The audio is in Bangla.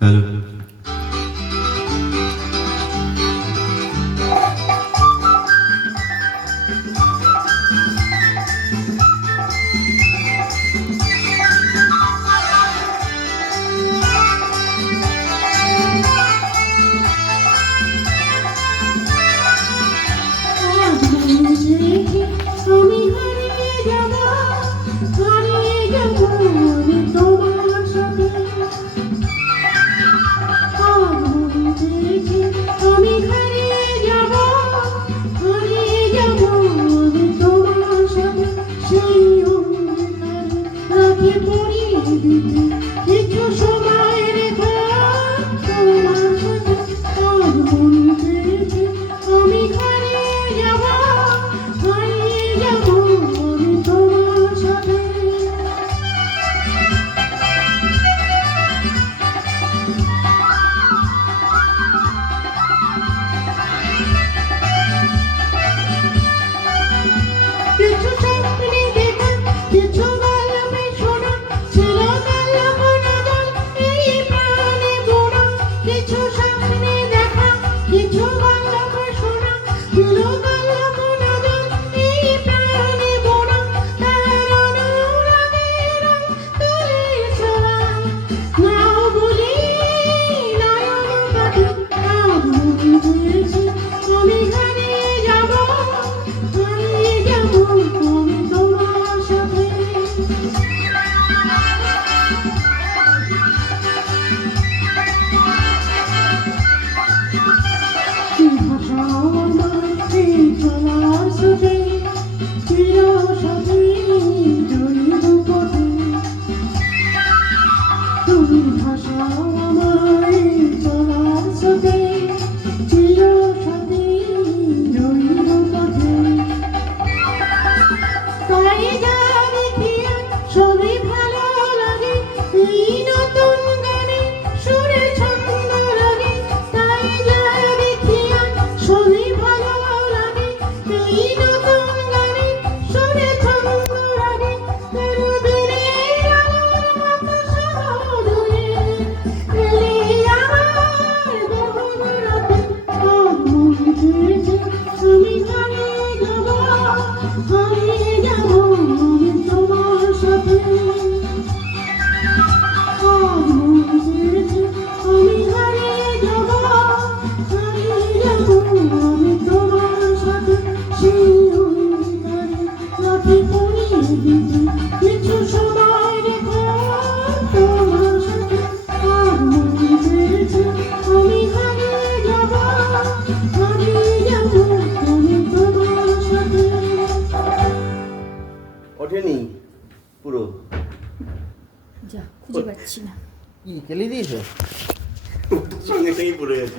হ্যালো। আমি হারিয়ে যাব আমি তোমার সাথে। আমি হারিয়ে যাব আমি তোমার সাথে। সেই অন্ধকারে রাখি পড়িয়ে দিতে কিছু সময় রেখো তোমার সাথে। আজ মনে পেয়েছে আমি হারিয়ে যাব আমি তোমার সাথে। কিছু স্বপ্নে দেখা, কিছু গল্পে শোনা, ছিল কাল বনজল এই প্রাণে বোনা। কিছু স্বপ্নে দেখা, কিছু গল্পে শোনা, ছিল কাল বনজল এই প্রাণে বোনা। তার অনুরাগের রং তুলে ছোঁয়া, নাও বলি নয়ন কাটে। আজ মনে হয়েছে আমি হারিয়ে যাব আমি তোমার সাথে। ভাষা আমার এই চলার সাথে, চিরসাথী রইব পথে। তুমি ভাষা আমার এই চলার সাথে, চিরসাথী রইব পথে। তাই যা দেখি সবই ভালো লাগে, এই নতুন গানে সুরে ছন্দ লাগে। তাই যা দেখি সবই ভালো লাগে, এই নতুন গানে সুরে ছন্দ লাগে। কেন দিনের আলোর মতো সহজে এলে আমার গহন রাতে। আজ মনে হয়েছে আমি হারিয়ে যাব আমি তোমার সাথে। আজ মনে হয়েছে আমি হারিয়ে যাব আমি তোমার সাথে। সেই অন্ধকারে রাখি পড়িয়ে দিতে কিছু সময় রেখো তোমার সাথে। আজ মনে হয়েছে আমি হারিয়ে যাব আমি তোমার সাথে। ওঠেনি পুরো। যা খুঁজে পাচ্ছি না। কি কেলি দিয়েছো? সঙ্গে সঙ্গেই পড়ে গেছে।